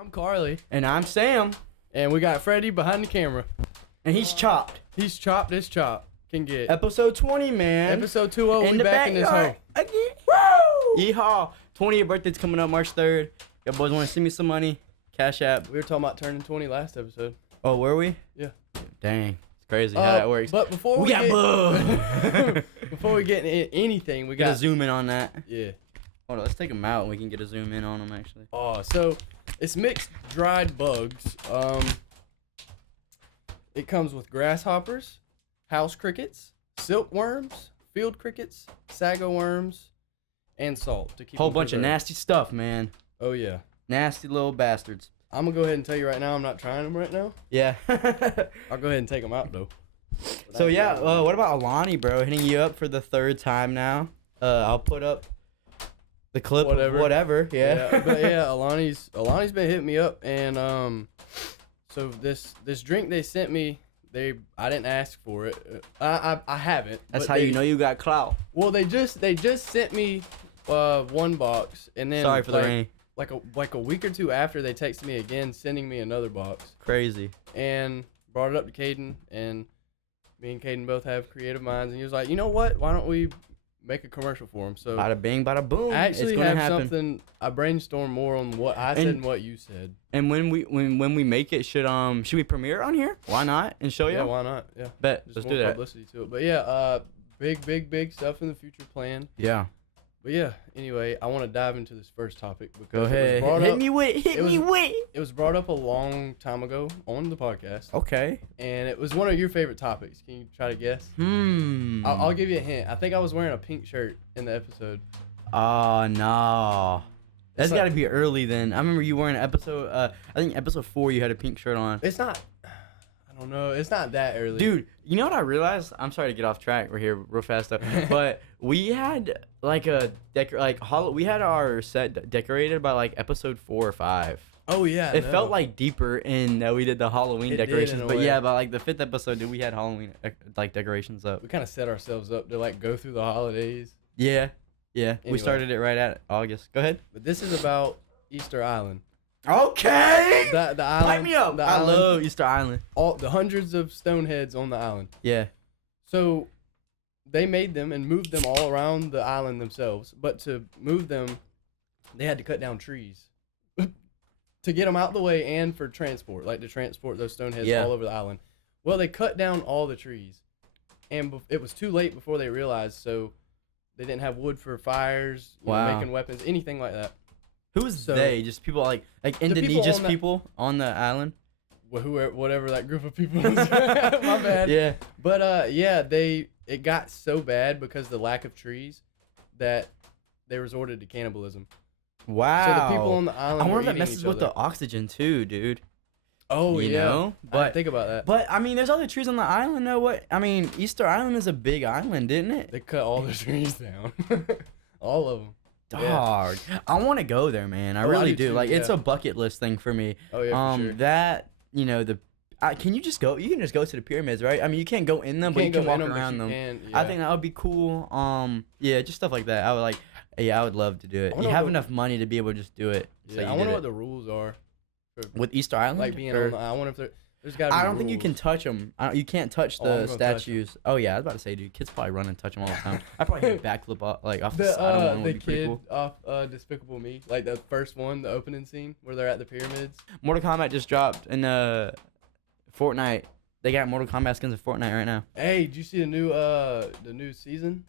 I'm Carly. And I'm Sam. And we got Freddie behind the camera. And he's chopped. He's chopped his chop. Can get. Episode 20, man. Episode 20, we back in this hole. Again. Woo! Yeehaw. 20th birthday's coming up March 3rd. Y'all boys want to send me some money? Cash App. We were talking about turning 20 last episode. Oh, were we? Yeah. Dang. It's crazy how that works. But before we got get, before we get into anything, we got to zoom in on that. Yeah. Hold on, let's take them out and we can get a zoom in on them actually. Oh, so it's mixed dried bugs. It comes with grasshoppers, house crickets, silkworms, field crickets, sago worms, and salt to keep. Whole bunch of nasty stuff, man. Oh yeah. Nasty little bastards. I'm gonna go ahead and tell you right now, I'm not trying them right now. Yeah. I'll go ahead and take them out though. So yeah, what about Alani, bro? Hitting you up for the third time now. I'll put up the clip. Whatever. Yeah. But yeah, Alani's been hitting me up, and so this drink they sent me, I didn't ask for it. I haven't. That's how you know you got clout. Well, they just sent me one box, and then sorry for the rain. Like a week or two after, they texted me again, sending me another box. Crazy. And brought it up to Caden, and me and Caden both have creative minds, and he was like, you know what? Why don't we make a commercial for him? So bada bing, bada boom. I actually it's gonna have happen. something. I brainstormed more on what I said and what you said. And when we make it, should we premiere it on here? Why not? And show you? Yeah, why not? Yeah. Bet. Just Let's more do that. publicity to it. But yeah, big stuff in the future planned. Yeah. But yeah, anyway, I want to dive into this first topic because go ahead. Hit me with it. It was brought up a long time ago on the podcast. Okay. And it was one of your favorite topics. Can you try to guess? I'll give you a hint. I think I was wearing a pink shirt in the episode. Oh no. That's got to be early then. I remember you wearing episode. I think episode 4 you had a pink shirt on. It's not. I don't know. It's not that early. Dude, you know what I realized? I'm sorry to get off track. We're here real fast though. But we had like we had our set decorated by like episode 4 or 5. Oh yeah. It felt like deeper in that we did the Halloween decorations. But yeah, by like the 5th episode, dude, we had Halloween like decorations up. We kind of set ourselves up to like go through the holidays. Yeah. Yeah. Anyway. We started it right at August. Go ahead. But this is about Easter Island. Okay. The island. Light me up. I love Easter Island. All the hundreds of stone heads on the island. Yeah. So they made them and moved them all around the island themselves. But to move them, they had to cut down trees to get them out the way and for transport, like to transport those stone heads all over the island. Well, they cut down all the trees, and it was too late before they realized. So they didn't have wood for fires, making weapons, anything like that. Who's they? Just people like Indonesian people on the island? Whatever that group of people is. My bad. Yeah. But it got so bad because of the lack of trees that they resorted to cannibalism. Wow. So the people on the island. I wonder if that messes with the oxygen too, dude. Oh, you know? But I didn't think about that. But I mean, there's other trees on the island though. What? I mean, Easter Island is a big island, didn't it? They cut all the trees down. All of them. Dog, I want to go there, man. I really do. Too, like, it's a bucket list thing for me. Oh yeah, for sure. That can you just go? You can just go to the pyramids, right? I mean, you can't go in them, but you can walk around them. I think that would be cool. Yeah, just stuff like that. I would like. Yeah, I would love to do it. You have enough money to be able to just do it. Yeah, so I wonder what the rules are. With Easter Island, like being on. I wonder if there's got to be I don't think you can touch them. You can't touch the statues. Oh yeah, I was about to say, dude, kids probably run and touch them all the time. I probably hit a backflip off the side. The kid off Despicable Me, like the first one, the opening scene where they're at the pyramids. Mortal Kombat just dropped in Fortnite. They got Mortal Kombat skins in Fortnite right now. Hey, did you see the new season?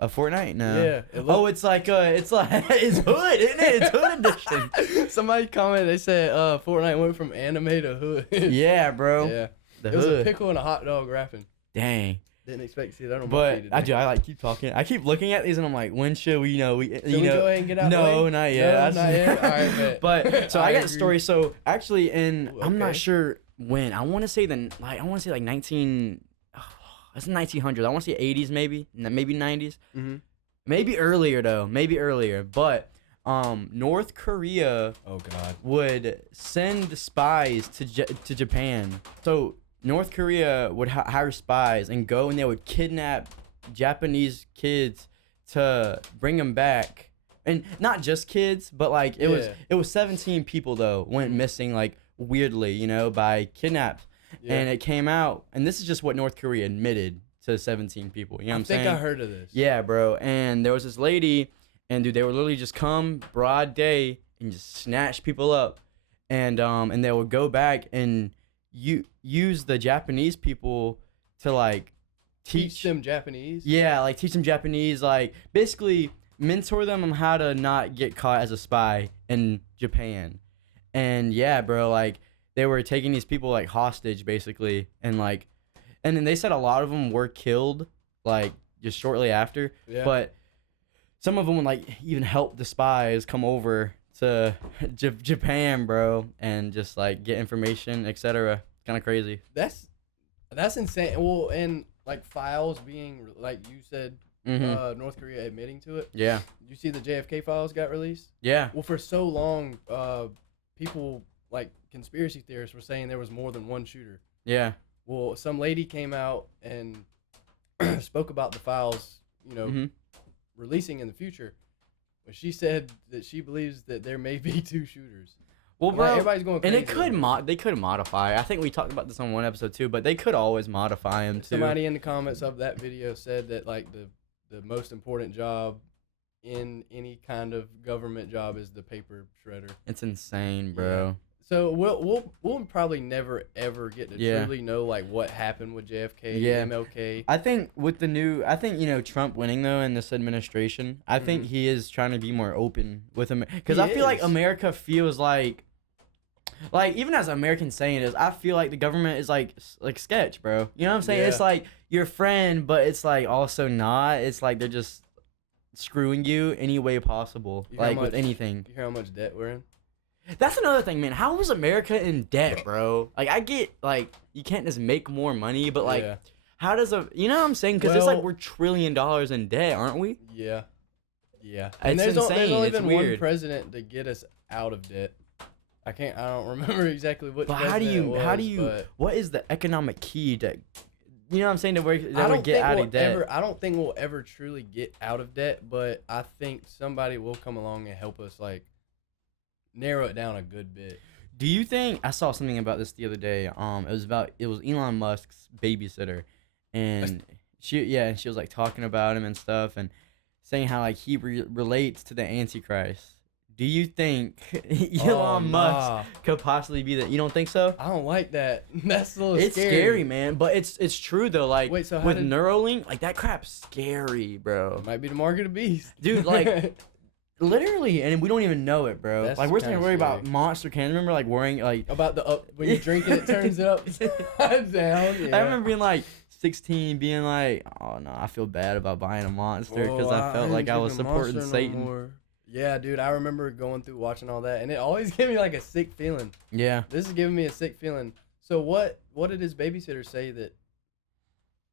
A Fortnite? No. Yeah. It's like it's hood, isn't it? It's hood edition. Somebody commented. They said Fortnite went from anime to hood. Yeah, bro. Yeah. It was a pickle and a hot dog rapping. Dang. Didn't expect to see that on my feed today. I keep talking. I keep looking at these and I'm like, when should we Should we go ahead and get out? No, not yet. No, not yet. All right, bet. But so I got a story. So actually, I'm not sure when. I want to say like 19. It's 1900s. I want to say 80s maybe 90s. Mm-hmm. Maybe earlier though. Maybe earlier. But North Korea would send spies to Japan. So North Korea would hire spies and go and they would kidnap Japanese kids to bring them back and not just kids, but like it was 17 people though went missing like weirdly, you know, by kidnapped, and it came out, and this is just what North Korea admitted to 17 people. You know what I'm saying? I think I heard of this. Yeah, bro. And there was this lady, and dude, they would literally just come broad day and just snatch people up, and they would go back and use the Japanese people to like teach them Japanese. Yeah, like teach them Japanese, like basically mentor them on how to not get caught as a spy in Japan. And yeah, bro, like they were taking these people like hostage basically, and then they said a lot of them were killed like just shortly after. Yeah. But some of them would like even help the spies come over to Japan, bro, and just like get information, etc. Kind of crazy. That's insane. Well, and like files being like you said, North Korea admitting to it. Yeah. You see the JFK files got released? Yeah. Well, for so long, people like conspiracy theorists were saying there was more than one shooter. Yeah. Well, some lady came out and spoke about the files, you know, releasing in the future. But she said that she believes that there may be two shooters. Well, bro, everybody's going crazy. And they could modify. I think we talked about this on one episode too, but they could always modify them too. Somebody in the comments of that video said that like the most important job in any kind of government job is the paper shredder. It's insane, bro. Yeah. So we'll probably never ever get to truly know like what happened with JFK, MLK. I think you know, Trump winning though in this administration, I think he is trying to be more open with him, because I feel like America feels like even as Americans saying this, I feel like the government is like sketch, bro. You know what I'm saying? Yeah. It's like your friend, but it's like also not. It's like they're just screwing you any way possible, like with anything. You hear how much debt we're in? That's another thing, man. How is America in debt, bro? Like, I get, like, you can't just make more money, but, like, how does you know what I'm saying? Because it's like we're $1 trillion in debt, aren't we? Yeah. Yeah. And there's only been weird. one president to get us out of debt. I don't remember exactly what. But what is the economic key to, you know what I'm saying, that we get out of debt? I don't think we'll ever truly get out of debt, but I think somebody will come along and help us, like, narrow it down a good bit. Do you think, I saw something about this the other day, it was Elon Musk's babysitter, and she was like talking about him and stuff, and saying how like he relates to the Antichrist. Do you think Elon Musk could possibly be that? You don't think so? I don't like that. That's a little scary. It's scary, man, but it's true though. Like, with Neuralink, like that crap's scary, bro. It might be the mark of the beast, dude. Like. Literally, and we don't even know it, bro. That's like, we're starting to worry about Monster Can. Remember, like, worrying, like... About when you drink it, it turns it upside down. Yeah. I remember being, like, 16, being like, oh, no, I feel bad about buying a Monster, because I felt like I was supporting Satan. No, yeah, dude, I remember going through watching all that, and it always gave me, like, a sick feeling. Yeah. This is giving me a sick feeling. So what did his babysitter say that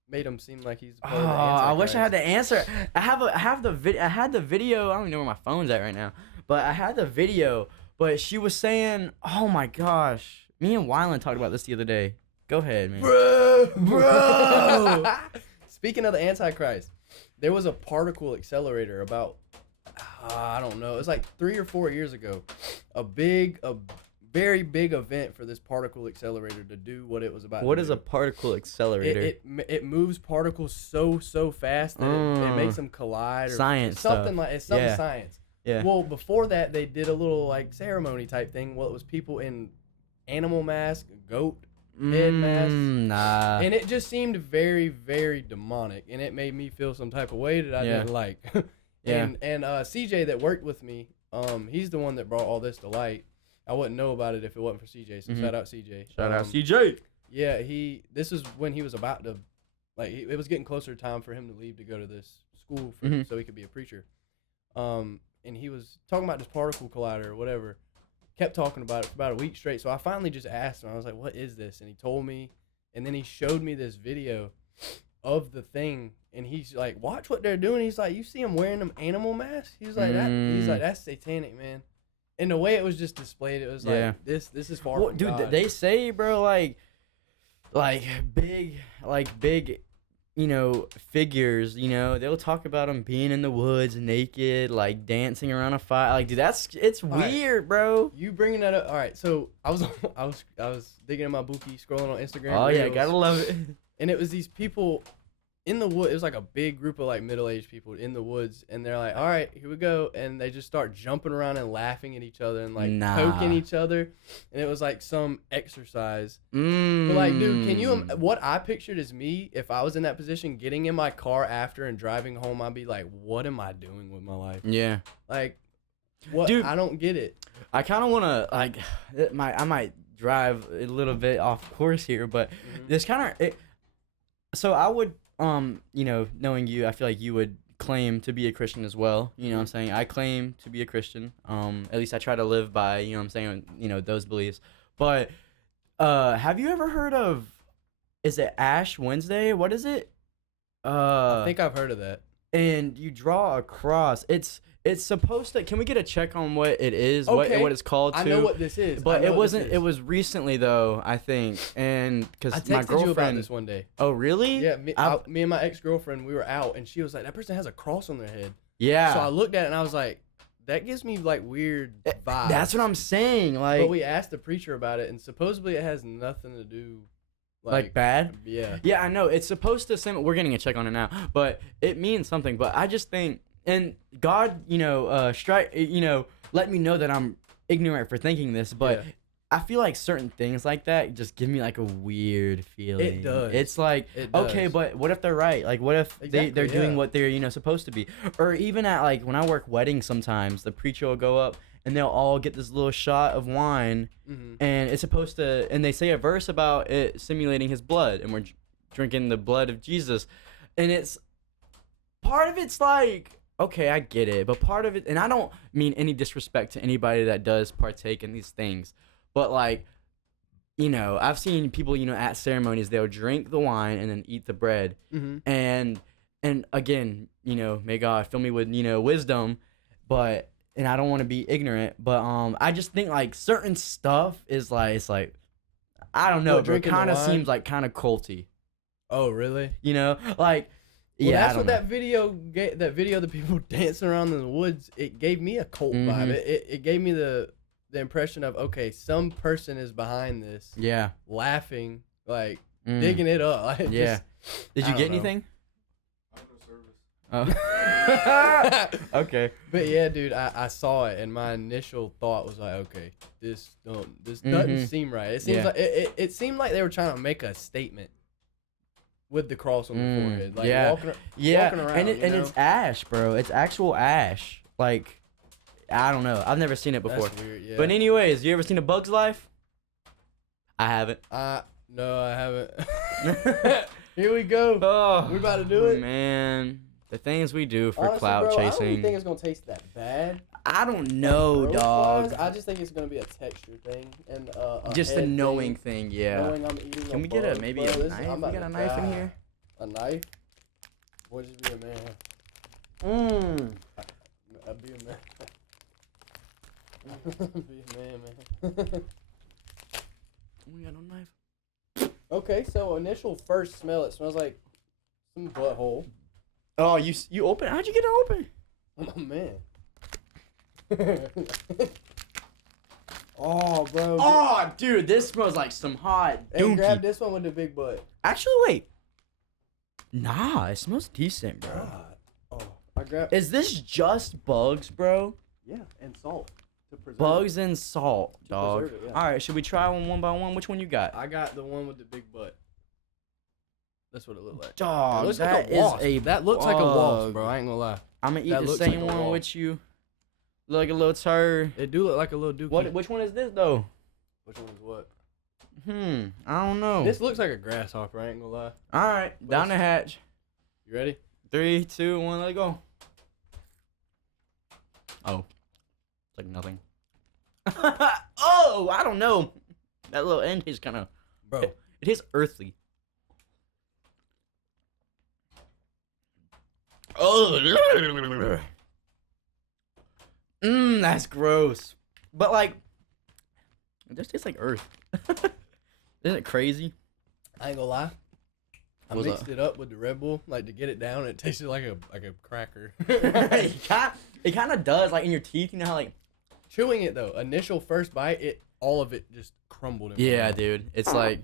made him seem like he's part of the Antichrist? I wish I had the answer. I had the video. I don't even know where my phone's at right now, but I had the video. But she was saying, "Oh my gosh!" Me and Wyland talked about this the other day. Go ahead, man. Bro. Speaking of the Antichrist, there was a particle accelerator about I don't know. It was like 3 or 4 years ago. A very big event for this particle accelerator to do what it was about. What is a particle accelerator? It moves particles so fast that it makes them collide. Or science something stuff. It's something science. Yeah. Well, before that, they did a little like ceremony type thing. Well, it was people in animal mask, goat head mask, and it just seemed very, very demonic, and it made me feel some type of way that I didn't like. And CJ that worked with me, he's the one that brought all this to light. I wouldn't know about it if it wasn't for CJ. So shout out CJ. Shout out CJ. Yeah, this is when he was about to, like, it was getting closer time for him to leave to go to this school so he could be a preacher. And he was talking about this particle collider or whatever. Kept talking about it for about a week straight. So I finally just asked him. I was like, "What is this?" And he told me, and then he showed me this video of the thing. And he's like, "Watch what they're doing." He's like, "You see him wearing them animal masks?" He's like, "That's satanic, man." And the way it was just displayed, it was like, this is far from dude, God. They say, bro, like big, you figures, they'll talk about them being in the woods naked, like dancing around a fire. Like, dude, it's weird, bro. You bringing that up? All right, so I was digging in my Buki, scrolling on Instagram. Oh yeah, gotta love it. And it was these people in the wood. It was like a big group of like middle-aged people in the woods, and they're like, "All right, here we go," and they just start jumping around and laughing at each other and like poking each other, and it was like some exercise. But like, dude, can you? What I pictured is me if I was in that position, getting in my car after and driving home. I'd be like, "What am I doing with my life?" Yeah. Like, what? Dude, I don't get it. I kind of want to like, I might drive a little bit off course here, but this kind of. So I would. Knowing you, I feel like you would claim to be a Christian as well. You know what I'm saying? I claim to be a Christian. At least I try to live by, you know what I'm saying, those beliefs. But have you ever heard of, is it Ash Wednesday? What is it? I think I've heard of that. And you draw a cross. It's supposed to. Can we get a check on what it is? Okay. What it's called? I know what this is, but it wasn't. It was recently though, I think, and because my girlfriend. You about this one day. Oh really? Yeah. Me and my ex-girlfriend, we were out, and she was like, "That person has a cross on their head." Yeah. So I looked at it and I was like, "That gives me like weird vibes." That's what I'm saying. Like, but we asked the preacher about it, and supposedly it has nothing to do. Like bad? Yeah. Yeah, I know. It's supposed to say. We're getting a check on it now, but it means something. But I just think. And God, let me know that I'm ignorant for thinking this, but I feel like certain things like that just give me like a weird feeling. It does. It's like, okay, but what if they're right? Like, what if they're doing what they're, supposed to be? Or even at like when I work weddings sometimes, the preacher will go up and they'll all get this little shot of wine and it's supposed to, and they say a verse about it simulating his blood and we're drinking the blood of Jesus. And it's, part of it's like, okay, I get it, but part of it, and I don't mean any disrespect to anybody that does partake in these things, but like, I've seen people, at ceremonies, they'll drink the wine and then eat the bread, and again, may God fill me with, wisdom, and I don't want to be ignorant, but I just think like certain stuff is like, it's like, I don't know, but it kind of seems like kind of culty. Oh, really? Like. Well, that's what that video of the people dancing around in the woods, it gave me a cult vibe. It gave me the impression of, okay, some person is behind this. Yeah. Laughing, like digging it up. Like, yeah. Did you get anything? I Oh. Okay. But yeah, dude, I saw it and my initial thought was like, okay, this doesn't seem right. It seems like it seemed like they were trying to make a statement. With the cross on the forehead, like walking around, and it's ash, bro. It's actual ash. Like, I don't know. I've never seen it before. That's weird, yeah. But anyways, you ever seen A Bug's Life? I haven't. No, I haven't. Here we go. Oh, we about to do it, man. The things we do for honestly, clout bro, chasing. I don't even think it's gonna taste that bad. I don't know, dog. I just think it's gonna be a texture thing and just a knowing thing, yeah. Knowing I'm eating. Can we get a maybe a knife? We got a knife in here. A knife? Boy, just be a man. Be a man. Be a man, man. We got no knife. Okay, so initial first smell, it smells like some butthole. Oh, you open? How'd you get it open? Oh man. Oh, bro. Oh, dude, this smells like some hot Hey, dookie. grab this one with the big butt. Actually, wait. Nah, it smells decent, bro. God. Oh, I grabbed. Is this just bugs, bro? Yeah, and salt to preserve. Bugs and salt, dog. Preserve it, yeah. All right, should we try one by one? Which one you got? I got the one with the big butt. That's what it looked like. Dog, It looks that like a is wasp. a That looks like a wasp, bug. bro. I ain't gonna lie. I'm gonna eat That the looks same like a one wasp. with you. Look like a little turd. It do look like a little dookie. What? Which one is this though? Which one is what? I don't know. This looks like a grasshopper. I ain't gonna lie. All right, down the hatch. You ready? 3, 2, 1, let it go. Oh, it's like nothing. Oh, I don't know. That little end is kind of, Bro. It is earthly. Oh, that's gross. But like, it just tastes like earth. Isn't it crazy? I ain't gonna lie. I mixed it up with the Red Bull, like to get it down. It tasted like a cracker. It kind of does, like in your teeth. You know how like chewing it though. Initial first bite, all of it just crumbled. Yeah, dude. It's like,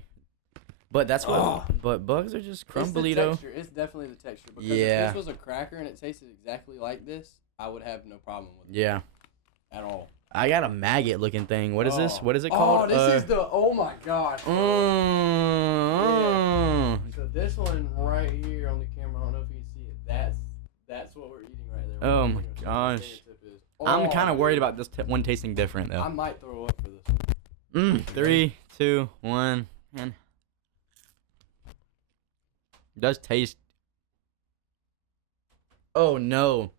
but that's what. But bugs are just crumbly though. It's definitely the texture. Because if this was a cracker and it tasted exactly like this, I would have no problem with it. Yeah. At all. I got a maggot looking thing. What is this? What is it called? Oh, this is the. Oh my gosh. Yeah. So this one right here on the camera, I don't know if you can see it. That's what we're eating right there. Oh my gosh. I'm kind of worried about this one tasting different though. I might throw up for this one. 3, 2, 1, and it does taste. Oh no.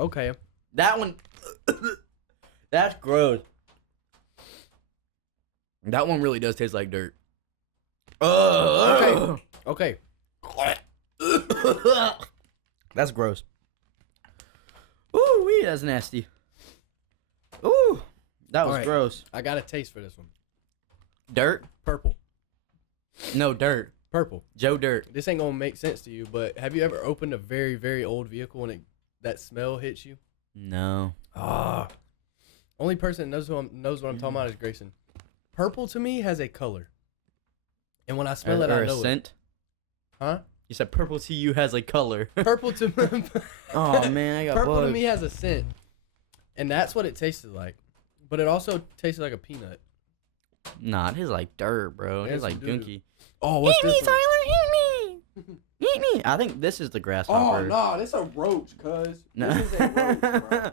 Okay. That one. That's gross. That one really does taste like dirt. Okay. That's gross. Ooh, wee, that's nasty. Ooh, that was gross. I got a taste for this one. Dirt? Purple. No, dirt. Purple. Joe Dirt. This ain't gonna make sense to you, but have you ever opened a very, very old vehicle and that smell hits you? No. Only person that knows what I'm talking about is Grayson. Purple to me has a color, and when I smell it, I know a scent. It. Huh? You said purple to you has a color. Purple to me. Oh man, I got purple bugs. to me has a scent, and that's what it tasted like. But it also tasted like a peanut. Nah, it tastes like dirt, bro. It tastes like gunky. Oh, what's this? Eat me, Tyler. Eat me. Eat me. I think this is the grasshopper. Oh no, this is a roach, cuz. No. This is a roach, bro.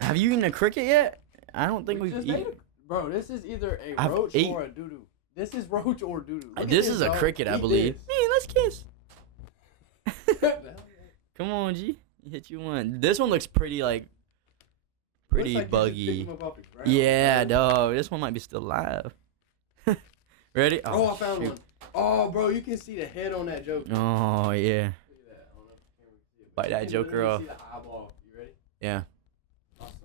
Have you eaten a cricket yet? I don't think we've eaten. Bro, this is either a roach or a doo-doo. This is roach or doo-doo. This is a cricket, I believe. Man, let's kiss. Come on, G. Hit you one. This one looks pretty pretty buggy. Yeah, dog. This one might be still alive. Ready? Oh, I found one. Oh, bro, you can see the head on that joker. Oh, yeah. Look at that. I don't know if you can see it. Bite that joker off. See the eyeball. You ready? Yeah. Awesome.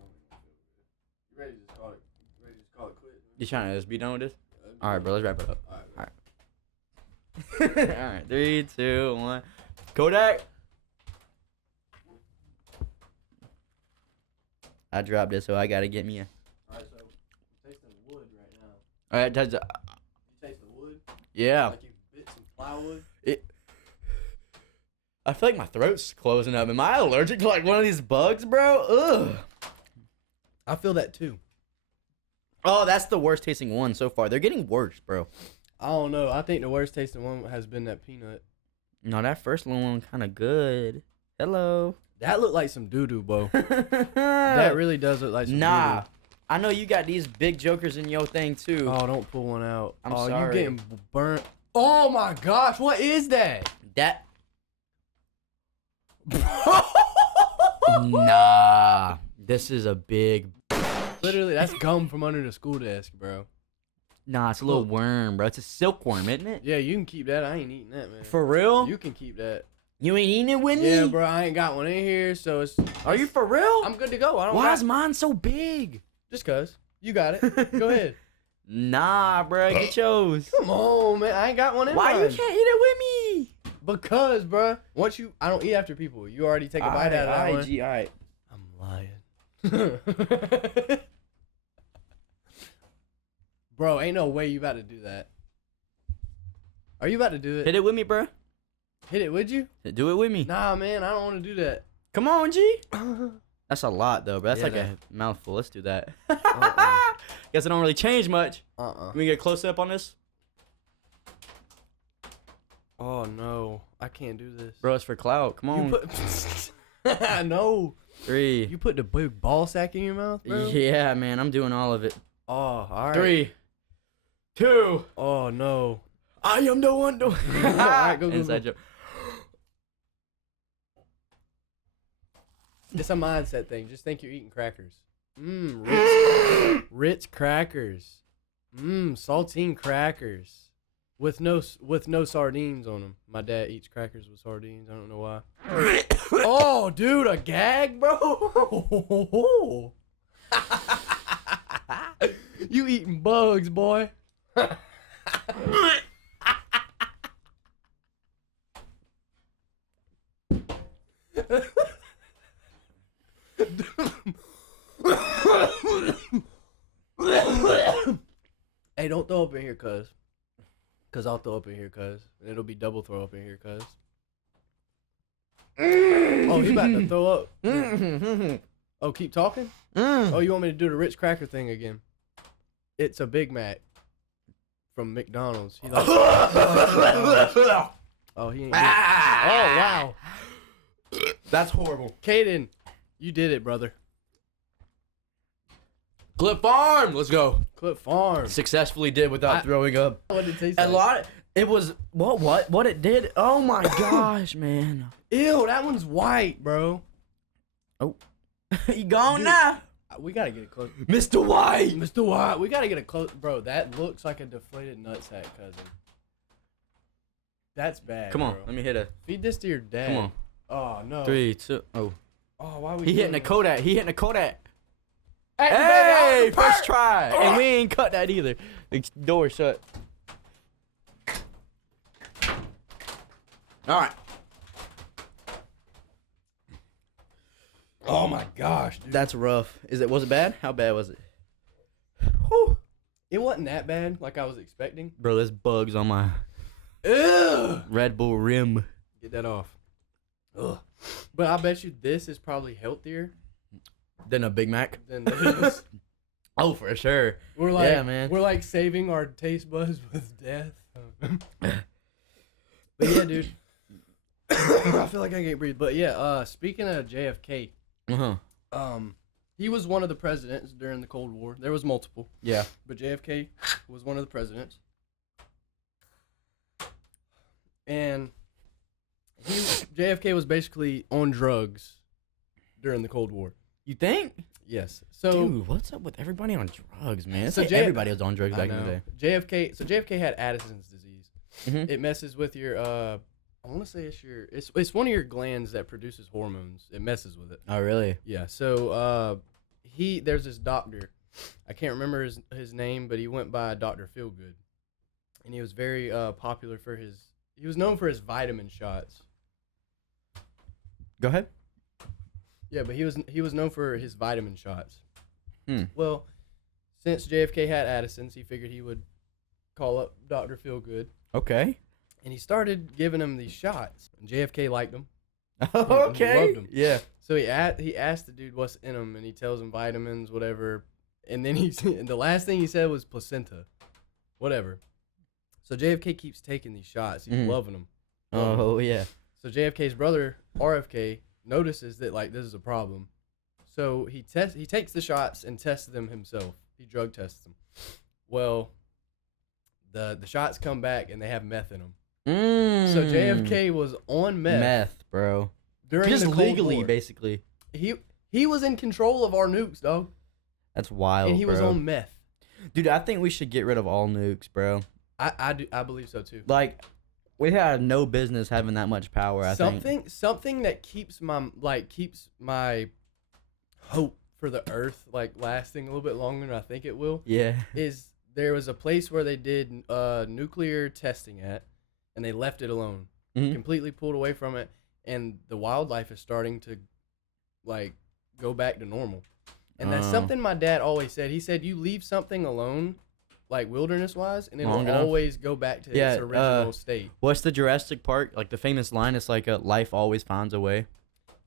You ready to just call it? Quit? You trying to just be done with this? All right, bro. Let's wrap it up. All right. All right. 3, 2, 1. Kodak. I dropped it, so I gotta get me a. All right, so I'm tasting wood right now. All right, You taste the wood? yeah. Like you bit some plywood? I feel like my throat's closing up. Am I allergic to like one of these bugs, bro? Ugh. I feel that too. Oh, that's the worst tasting one so far. They're getting worse, bro. I don't know. I think the worst tasting one has been that peanut. No, that first one kind of good. Hello. That looked like some doo-doo, bro. That really does look like some Nah. doo-doo. I know you got these big jokers in your thing, too. Oh, don't pull one out. I'm sorry. You getting burnt. Oh, my gosh. What is that? That. Nah. This is a big. Literally, that's gum from under the school desk, bro. Nah, it's a little worm, bro. It's a silkworm, isn't it? Yeah, you can keep that. I ain't eating that, man. For real? You can keep that. You ain't eating it with me? Yeah, bro. I ain't got one in here, so it's. Are you for real? I'm good to go. Why is mine so big? Just cause. You got it. Go ahead. Nah, bro. Get yours. Come on, man. I ain't got one in Why mine. you can't eat it with me? Because, bro. I don't eat after people. You already take a bite out of that one. All right. I'm lying. Bro, ain't no way you about to do that. Are you about to do it? Hit it with me, bro. Hit it, would you? Do it with me. Nah, man, I don't want to do that. Come on, G. That's a lot, though, bro. That's Yeah, like a mouthful. Let's do that. Uh-uh. Guess it don't really change much. Uh-uh. Can we get a close-up on this? Oh, no. I can't do this. Bro, it's for clout. Come on. I know. 3. You put the big ball sack in your mouth, bro? Yeah, man. I'm doing all of it. Oh, all right. 3, 2. Oh, no. I am the one. All right, go. Inside joke. It's a mindset thing. Just think you're eating crackers. Ritz crackers. Saltine crackers. With no sardines on them. My dad eats crackers with sardines. I don't know why. Oh, dude, a gag, bro. You eating bugs, boy. Hey, don't throw up in here, cuz. Cuz I'll throw up in here, cuz. And it'll be double throw up in here, cuz. Oh, he about to throw up. Oh, keep talking? Oh, you want me to do the Ritz Cracker thing again? It's a Big Mac from McDonald's. He likes oh, he ain't. Oh, wow. That's horrible. Caden, you did it, brother. Clip Farm, let's go. Clip Farm. Successfully did without throwing up. What did it taste A like? lot. It was what it did. Oh my gosh, man. Ew, that one's white, bro. Oh, you gone Dude. now, We gotta get it close. Mr. White? Mr. White, we gotta get it close, bro. That looks like a deflated nutsack, cousin. That's bad. Come on, bro. let me hit a. Feed this to your dad. Come on. Oh no. 3, 2. Oh, Oh, why are we? he hitting a doing Kodak. He hitting a Kodak. that? Hey, first try, and we ain't cut that either. The door shut. All right. Oh my gosh, dude. That's rough. Was it bad? How bad was it? Whew. It wasn't that bad, like I was expecting. Bro, there's bugs on my Ugh. Red Bull rim. Get that off. Ugh. But I bet you this is probably healthier Then a Big Mac. than this. Oh, for sure. We're like, Yeah, man. We're like saving our taste buds with death. But yeah, dude. I feel like I can't breathe. But yeah, speaking of JFK, he was one of the presidents during the Cold War. There was multiple, Yeah. but JFK was one of the presidents. And JFK was basically on drugs during the Cold War. You think? Yes. So Dude, what's up with everybody on drugs, man? So So everybody was on drugs back in the day. JFK had Addison's disease. Mhm. It messes with your I want to say it's one of your glands that produces hormones. It messes with it. Oh, really? Yeah. So there's this doctor. I can't remember his name, but he went by Dr. Feelgood. And he was very popular for he was known for his vitamin shots. Go ahead. Yeah, but he was known for his vitamin shots. Well, Since JFK had Addison's, he figured he would call up Dr. Feelgood. okay. And he started giving him these shots. And JFK liked them. Okay. loved 'em. Yeah. So he asked the dude what's in them, and he tells him vitamins, whatever. And then and the last thing he said was placenta, whatever. So JFK keeps taking these shots. He's loving them. Oh, yeah. So JFK's brother, RFK, notices that like this is a problem. So he takes the shots and tests them himself. He drug tests them. Well, the shots come back and they have meth in them. So JFK was on meth bro. during Just the Cold legally, War. basically. He was in control of our nukes, dog, That's wild, and he was bro. on meth. Dude, I think we should get rid of all nukes, bro. I believe so too. Like, we had no business having that much power, I think. Something that keeps my hope for the Earth like lasting a little bit longer than I think it will. Yeah. Is there was a place where they did nuclear testing at, and they left it alone, completely pulled away from it, and the wildlife is starting to like go back to normal. And that's something my dad always said. He said you leave something alone, like wilderness wise, and it will always go back to its original state. What's the Jurassic Park? Like the famous line is like life always finds a way.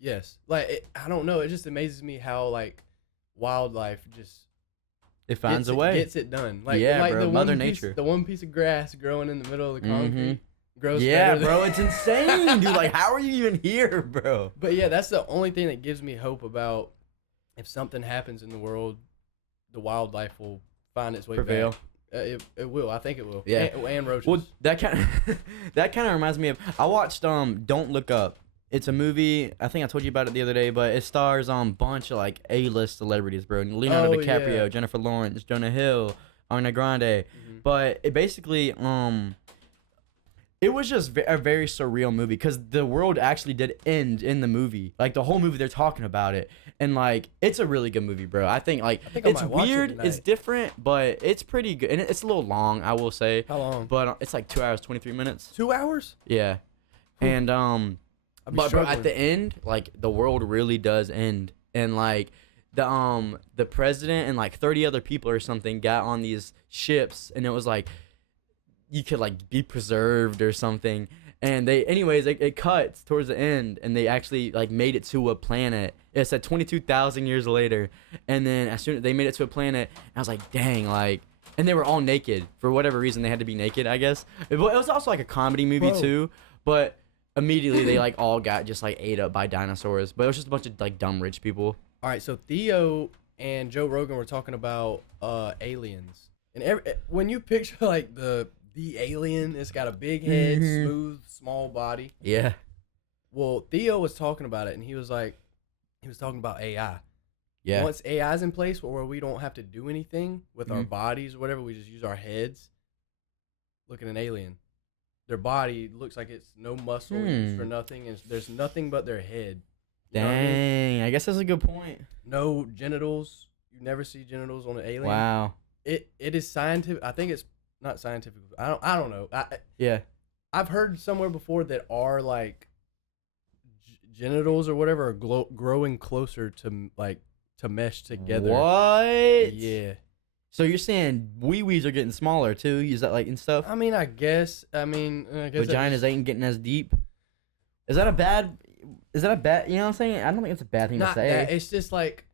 Yes. Like I don't know, it just amazes me how like wildlife just It finds a way. Gets it done. Like, yeah, like bro. the Mother one Nature. Piece, the one piece of grass growing in the middle of the concrete grows Yeah, better bro. It's insane, dude. Like, how are you even here, bro? But yeah, that's the only thing that gives me hope about if something happens in the world, the wildlife will find its way Prevail. back. It will. I think it will. Yeah. And roaches. Well, that kind of reminds me of. I watched Don't Look Up. It's a movie. I think I told you about it the other day, but it stars bunch of like A-list celebrities, bro. Leonardo DiCaprio, yeah. Jennifer Lawrence, Jonah Hill, Ariana Grande. But it basically it was just a very surreal movie because the world actually did end in the movie. Like the whole movie, they're talking about it, and like it's a really good movie, bro. I think it's weird, it's different, but it's pretty good, and it's a little long, I will say. How long? But it's like 2 hours 23 minutes. 2 hours? Yeah, and but bro, at the end, like the world really does end, and like the president and like 30 other people or something got on these ships, and it was like you could like be preserved or something, and it cuts towards the end, and they actually like made it to a planet. It said 22,000 years later, and then as soon as they made it to a planet, I was like, dang, like, and they were all naked for whatever reason. They had to be naked, I guess. It was also like a comedy movie too, but immediately they like all got just like ate up by dinosaurs. But it was just a bunch of like dumb rich people. All right, so Theo and Joe Rogan were talking about aliens, and when you picture like the alien, it's got a big head, smooth, small body. Yeah. Well, Theo was talking about it, and he was talking about AI. Yeah. Once AI is in place where we don't have to do anything with our bodies or whatever, we just use our heads. Look at an alien. Their body looks like it's no muscle used for nothing, and there's nothing but their head. You know what I mean? I guess that's a good point. No genitals. You never see genitals on an alien. Wow. It is scientific. I think it's not scientific. I don't know. Yeah. I've heard somewhere before that our like genitals or whatever are growing closer to mesh together. What? Yeah. So you're saying wee-wees are getting smaller too? Is that like and stuff? I mean, I guess. Vaginas ain't getting as deep. Is that a bad? You know what I'm saying? I don't think it's a bad thing to say. That, it's just like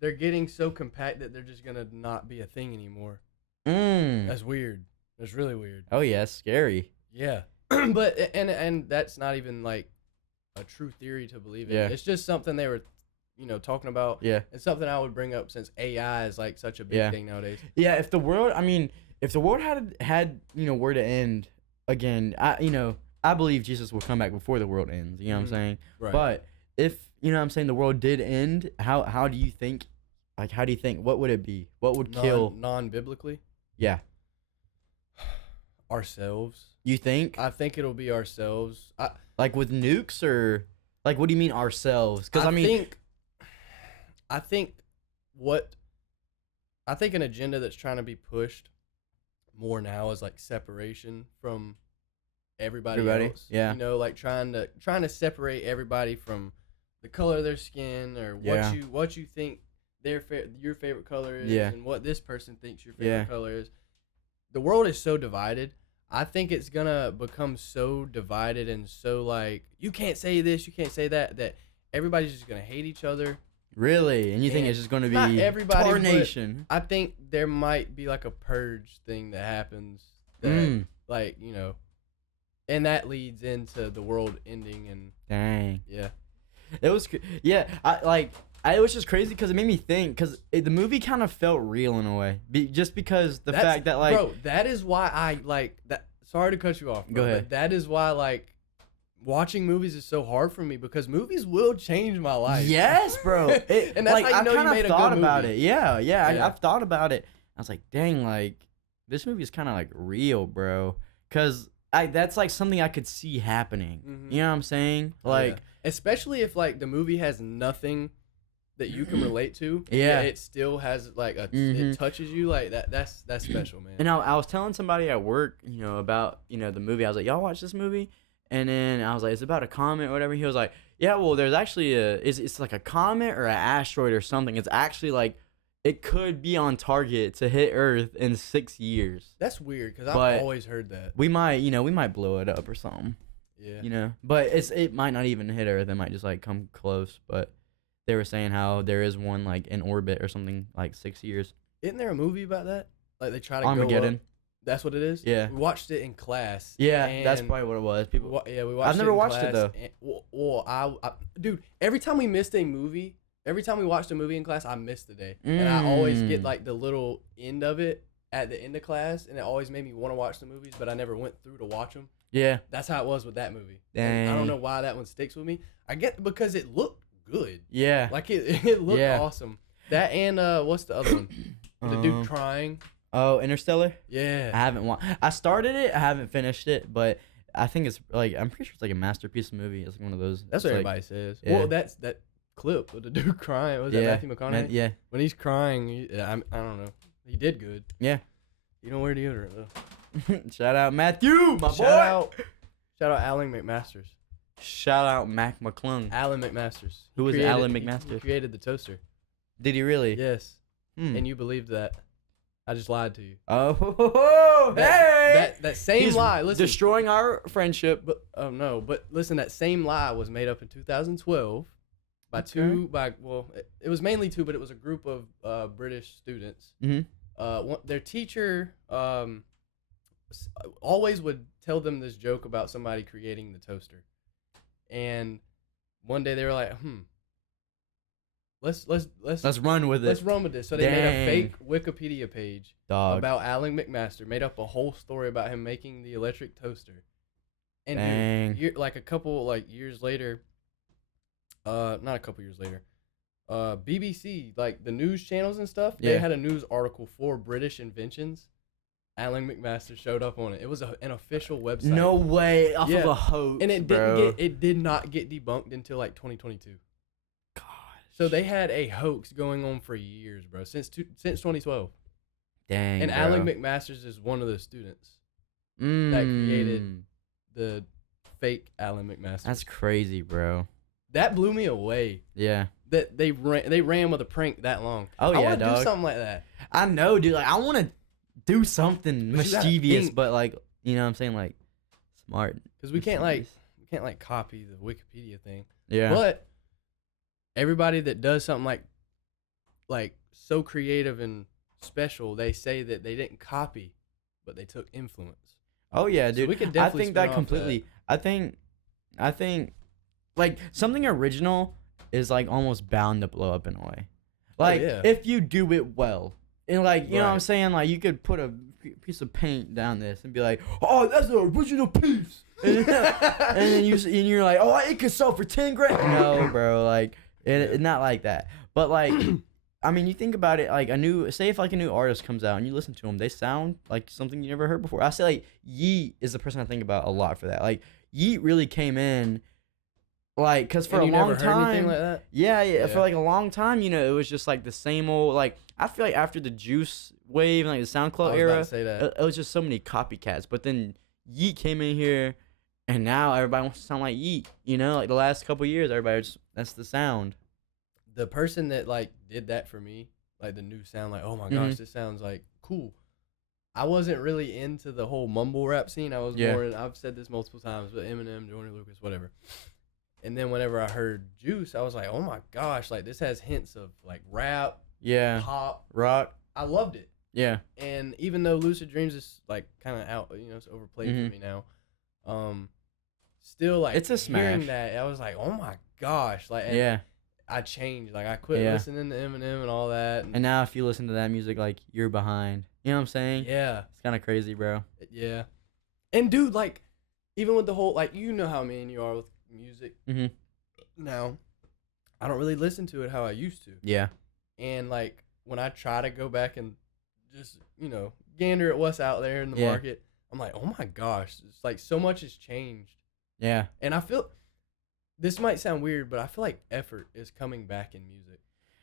they're getting so compact that they're just gonna not be a thing anymore. That's weird. That's really weird. Oh yeah, scary. Yeah. But and that's not even like a true theory to believe in. Yeah. It's just something they were, talking about. Yeah. It's something I would bring up since AI is like such a big thing nowadays. Yeah. If the world had were to end again, I believe Jesus will come back before the world ends. You know what I'm saying? Right. But if the world did end, how do you think? Like, how do you think? What would it be? What would kill? Non-biblically? Yeah. Ourselves. You think? I think it'll be ourselves. Like with nukes, or like what do you mean ourselves? Because I think an agenda that's trying to be pushed more now is like separation from everybody else. Yeah. Like trying to separate everybody from the color of their skin or what you think your favorite color is and what this person thinks your favorite color is. The world is so divided. I think it's gonna become so divided and so like you can't say this, you can't say that everybody's just gonna hate each other. Really? And you think it's just gonna be not everybody, tarnation? I think there might be like a purge thing that happens that and that leads into the world ending and dang. Yeah. It was it was just crazy because it made me think because the movie kind of felt real in a way just because the fact that like bro, that is why I like that. Sorry to cut you off, bro, go ahead. but that is why like watching movies is so hard for me because movies will change my life. Yes, bro. And that's how you made a thought good about movie. it. Yeah. I've thought about it. I was like, dang, like this movie is kind of like real, bro. Because that's like something I could see happening. Mm-hmm. You know what I'm saying? Like, especially if like the movie has nothing that you can relate to. Yeah. It still has like it touches you like that. That's special, man. And I was telling somebody at work, about the movie. I was like, y'all watch this movie? And then I was like, it's about a comet or whatever. He was like, yeah, well, there's actually it's like a comet or an asteroid or something. It's actually like it could be on target to hit Earth in 6 years. That's weird because I've always heard that. We might blow it up or something. Yeah. But it might not even hit Earth. It might just like come close. But they were saying how there is one like in orbit or something like 6 years. Isn't there a movie about that? Like they try to Armageddon. go up. That's what it is? Yeah. We watched it in class. Yeah, that's probably what it was. We watched I've never watched it though. Dude, every time we watched a movie in class, I missed the day. And I always get like the little end of it at the end of class, and it always made me want to watch the movies, but I never went through to watch them. Yeah. That's how it was with that movie. Dang. I don't know why that one sticks with me. I get because it looked good. Yeah. Like it looked awesome. That and what's the other one? The dude crying. Oh, Interstellar? Yeah. I haven't I started it. I haven't finished it, but I think it's like I'm pretty sure it's like a masterpiece movie. It's like one of those. That's what everybody says. Yeah. Well, that clip of the dude crying. Was that Matthew McConaughey? Yeah. When he's crying, I don't know. He did good. Yeah. You don't wear deodorant though. Shout out Matthew, my boy. Shout out Alan McMasters. Shout out Mac McClung. Alan McMasters. Who was Alan McMasters? He created the toaster. Did he really? Yes. And you believed that. I just lied to you. Oh, hey! That same lie. Listen, destroying our friendship. But no. But listen, that same lie was made up in 2012 by it was mainly two, but it was a group of British students. Their teacher always would tell them this joke about somebody creating the toaster, and one day they were like, Let's run with it. Let's run with this. So they made a fake Wikipedia page about Alan McMaster, made up a whole story about him making the electric toaster. And like a couple years later, not a couple years later, BBC, like the news channels and stuff, they had a news article for British inventions. Alan McMaster showed up on it. It was an official website. No way, off of a hoax, and it did not get debunked until like 2022. So they had a hoax going on for years, bro, since 2012. Dang, and bro. Alan McMasters is one of the students that created the fake Alan McMasters. That's crazy, bro. That blew me away. Yeah. That they ran with a prank that long. Oh yeah, I want to dog. do something like that. I know, dude. Like I want to do something mischievous, but like you know what I'm saying, like smart. Because we can't copy the Wikipedia thing. Yeah. But everybody that does something like so creative and special, they say that they didn't copy, but they took influence. Oh yeah, dude. So we could definitely I think that completely. That. I think like something original is like almost bound to blow up in a way. Like if you do it well. And like you know what I'm saying? Like you could put a piece of paint down this and be like, "Oh, that's the original piece." and then you're like, "Oh, it could sell for 10 grand." No, bro, like it's not like that. But like I mean, you think about it, like a new artist comes out and you listen to them, they sound like something you never heard before. I say like Yeet is the person I think about a lot for that. Like Yeet really came in, like, cause for a long time, anything like that? Yeah, for like a long time, you know, it was just like the same old. Like I feel like after the Juice wave and like the SoundCloud era, it was just so many copycats. But then Yeet came in here, and now everybody wants to sound like Yeet. You know, like the last couple years, that's the sound. The person that like did that for me, like the new sound, like, oh my gosh, this sounds like cool. I wasn't really into the whole mumble rap scene. I was more in, I've said this multiple times, but Eminem, Joyner Lucas, whatever. And then whenever I heard Juice, I was like, oh my gosh, like this has hints of like rap, pop, rock. I loved it. Yeah. And even though Lucid Dreams is like kind of out, you know, it's overplayed for me now. Still like it's a smash. Hearing that, I was like, oh my gosh, like I changed. Like I quit listening to Eminem and all that. And now if you listen to that music, like you're behind. You know what I'm saying? Yeah. It's kind of crazy, bro. Yeah. And dude, like even with the whole, like, you know how me and you are with music. Now, I don't really listen to it how I used to. Yeah. And like when I try to go back and just, you know, gander at what's out there in the market, I'm like, oh my gosh, it's like so much has changed. Yeah. And I feel, this might sound weird, but I feel like effort is coming back in music.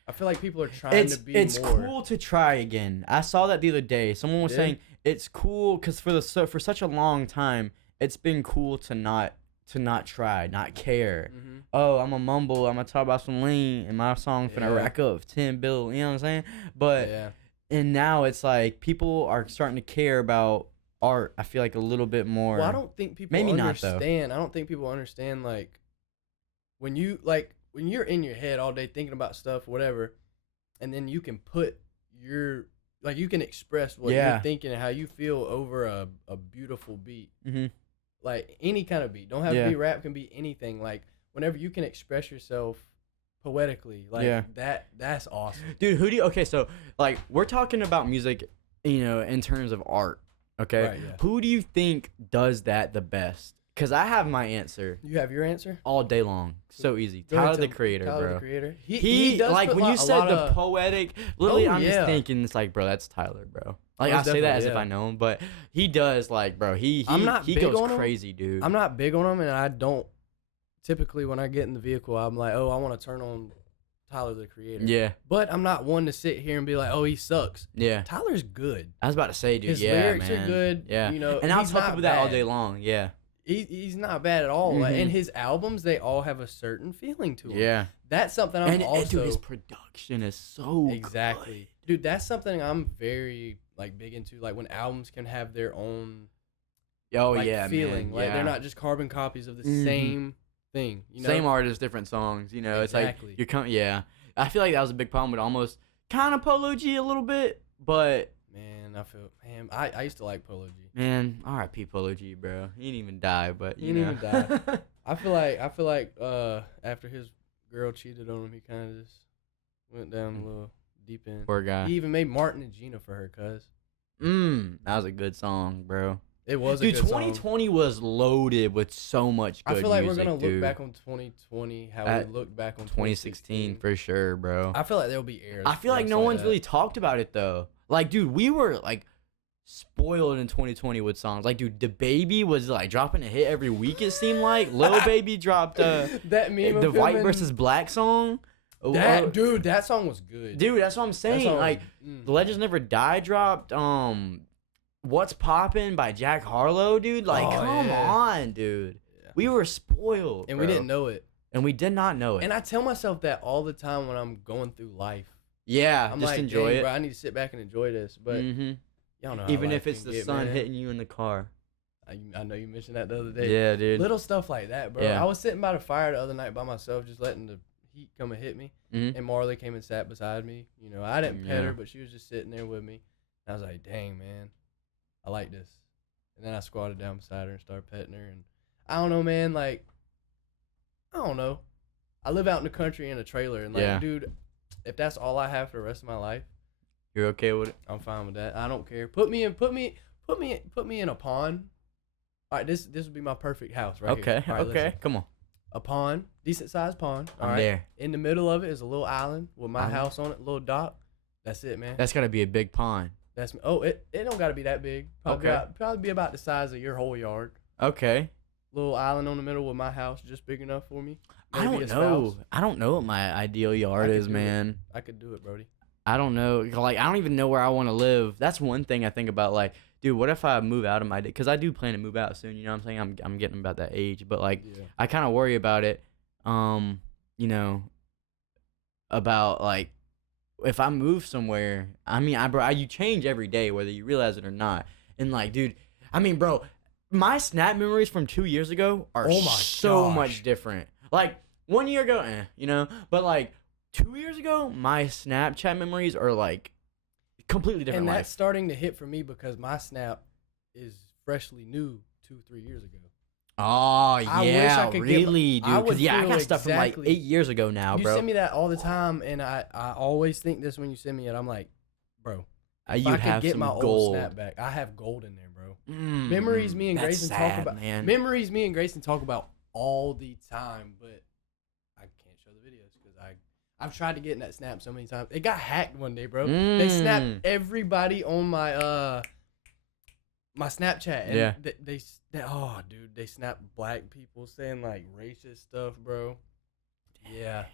I feel like people are trying to be It's more. cool to try again. I saw that the other day. Someone was saying it's cool because for such a long time, it's been cool to not try, not care. Oh, I'm a mumble. I'm gonna talk about some lean, and my song finna rack up 10 bill. You know what I'm saying? But and now it's like people are starting to care about art. I feel like a little bit more. Well, I don't think people understand. I don't think people understand like when you're in your head all day thinking about stuff, whatever, and then you can put your you can express what you're thinking and how you feel over a beautiful beat. Like any kind of beat. Don't have to be rap, can be anything. Like whenever you can express yourself poetically, like that's awesome. Dude, okay, so like we're talking about music, you know, in terms of art. Okay. Right, Who do you think does that the best? Cause I have my answer. You have your answer? All day long. So easy. Go ahead, Tyler, the Creator, Tyler, bro. the Creator. He does like put when you a said lot the of- poetic, literally, I'm just yeah. thinking it's like, bro, that's Tyler, bro. Like Most I say that as definitely, if yeah. I know him, but he does like, bro. He big goes on him. crazy, dude. I'm not big on them, and I don't. Typically, when I get in the vehicle, I'm like, oh, I want to turn on Tyler, the Creator. Yeah, But I'm not one to sit here and be like, oh, he sucks. yeah. Tyler's good. I was about to say, dude. His yeah, lyrics man. are good. Yeah, You know, and I'll he's tell not people that all bad. day long. Yeah, He's not bad at all. Like, Mhm. and his albums, they all have a certain feeling to them. yeah. That's something I'm And also dude, his production is so exactly, dude. That's something I'm very like big into. Like when albums can have their own good. Oh like, yeah, feeling. man. Like yeah. they're not just carbon copies of the Mhm. same thing. You know? Same artist, different songs. You know, Exactly. it's like you're coming. Yeah, I feel like that was a big problem with almost kind of Polo G a little bit, but Man, I used to like Polo G. man, R.I.P. Polo G, bro. He didn't even die, but He you didn't know. even die. I feel like after his girl cheated on him, he kind of just went down a little deep end. Poor guy. He even made Martin and Gina for her, cuz. That was a good song, bro. It was Dude, a good 2020 was loaded with so much good song. I feel like music, we're gonna dude. look back on 2020 how At we looked back on 2016 for sure, bro. I feel like there'll be eras. I feel like no one's really talked about it though. Like, dude, we were like spoiled in 2020 with songs. Like, dude, the Baby was like dropping a hit every week. It seemed like Lil Baby dropped that meme the of White him versus Black song. dude, that song was good. Dude, that's what I'm That saying. song was- Like, The Legends Never Die dropped. What's Poppin' by Jack Harlow, dude. Like, Oh, come yeah. on, dude. Yeah. We were spoiled, and bro. we didn't know it. And we did not know it. And I tell myself that all the time when I'm going through life. yeah, I'm just like, enjoy dang, it. bro, I need to sit back and enjoy this. But Mhm. y'all know how Even life if it's can the get, sun man. hitting you in the car. I know you mentioned that the other day. Yeah, dude. Little stuff like that, bro. Yeah. I was sitting by the fire the other night by myself, just letting the heat come and hit me. Mhm. And Marley came and sat beside me. You know, I didn't pet Yeah. her, but she was just sitting there with me. And I was like, dang, man, I like this. And then I squatted down beside her and started petting her. And I don't know, man, like, I don't know. I live out in the country in a trailer. And, like, Yeah. dude, if that's all I have for the rest of my life, You're okay with it? I'm fine with that. I don't care. Put me in a pond. All right, this would be my perfect house right Okay, here. All right, okay. listen. Come on. A pond, decent sized pond. All I'm right. there. In the middle of it is a little island with my Island? house on it, little dock. That's it, man. That's got to be a big pond. That's it don't got to be that big. Okay. Probably be about the size of your whole yard. Okay. Little island on the middle with my house, just big enough for me. I Maybe don't a know. spouse. I don't know what my ideal yard could is, do it. man. I could do it, Brody. I don't know. Like, I don't even know where I want to live. That's one thing I think about. Like, dude, what if I move out of my... Because I do plan to move out soon, you know what I'm saying? I'm getting about that age. But, like, Yeah. I kind of worry about it, you know, about, like, if I move somewhere, I mean, you change every day, whether you realize it or not. And, like, dude, I mean, bro, my Snap memories from 2 years ago are Oh my so gosh. much different. Like, 1 year ago, you know? But, like, 2 years ago, my Snapchat memories are, like, completely different And life. that's starting to hit for me because my Snap is freshly new 2-3 years ago. Oh, wish I yeah, could get really, I dude. would Because, yeah, I feel got stuff from, like, exactly- 8 years ago now, You bro. send me that all the time, and I always think this when you send me it. I'm like, bro, if You I have could get some my old gold. Snap back, I have gold in there, bro. Mm, Memories me and that's Grayson sad, talk about. man. Memories me and Grayson talk about all the time, but I can't show the videos because I've tried to get in that Snap so many times. It got hacked one day, bro. They snapped everybody on my my Snapchat. And Yeah. they snapped black people saying like racist stuff, bro. Yeah.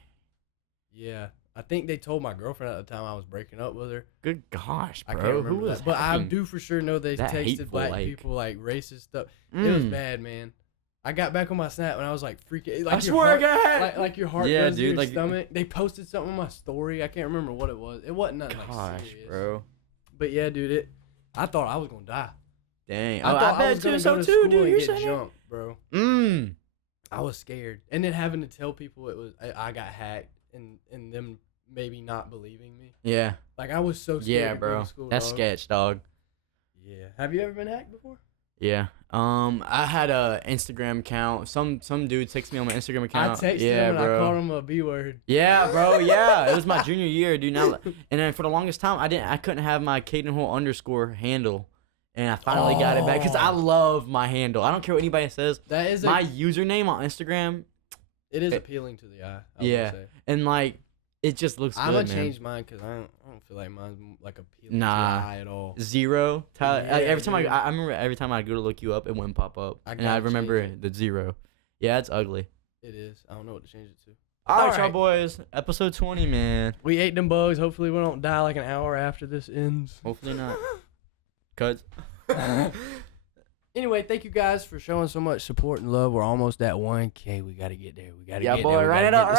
I think they told my girlfriend at the time I was breaking up with her. Good gosh, I bro. can't Who remember was that, but I hacking? do for sure know they that texted hateful, black like- people like racist stuff. It was Mm. bad, man. I got back on my Snap and I was like freaking. I Like your swear heart, to God. like your heart Yeah, goes to dude, your like- stomach. They posted something on my story. I can't remember what it was. It wasn't nothing like Gosh, serious. bro. But yeah, dude, I thought I was gonna die. Dang. I Oh, thought I I bet was gonna too. go So to too, school dude. and You're get saying. jumped, bro. I was scared, and then having to tell people I got hacked, and them maybe not believing me. Yeah. Like I was so scared. Yeah, to go bro. to school, That's dog. sketch, dog. Yeah. Have you ever been hacked before? Yeah. I had a Instagram account. Some dude texted me on my Instagram account. I texted yeah, him and bro. I called him a B word. Yeah, bro. Yeah, it was my junior year, dude. Now, and then for the longest time, I couldn't have my Caden Hole _ handle, and I finally got it back because I love my handle. I don't care what anybody says. That is my username on Instagram. It is appealing to the eye. Yeah, and like it just looks good. I'm gonna change mine because I don't feel like mine's like appealing to the eye at all. Zero. Tyler, every time I remember every time I go to look you up, it wouldn't pop up, and I remember the 0. Yeah, it's ugly. It is. I don't know what to change it to. All right, y'all boys. Episode 20, man. We ate them bugs. Hopefully, we don't die like an hour after this ends. Hopefully not. Cause. Anyway, thank you guys for showing so much support and love. We're almost at 1K. We gotta get there. We gotta get boy, there. Run it up.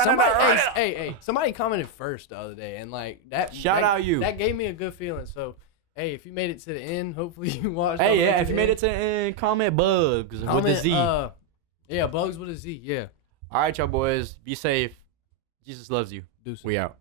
Hey, somebody commented first the other day, and like that. Shout out you. That gave me a good feeling. So, hey, if you made it to the end, hopefully you watched. Hey, yeah, if you made it to the end, comment bugs with a Z. Yeah, bugs with a Z. Yeah. All right, y'all boys. Be safe. Jesus loves you. Deuces. We out.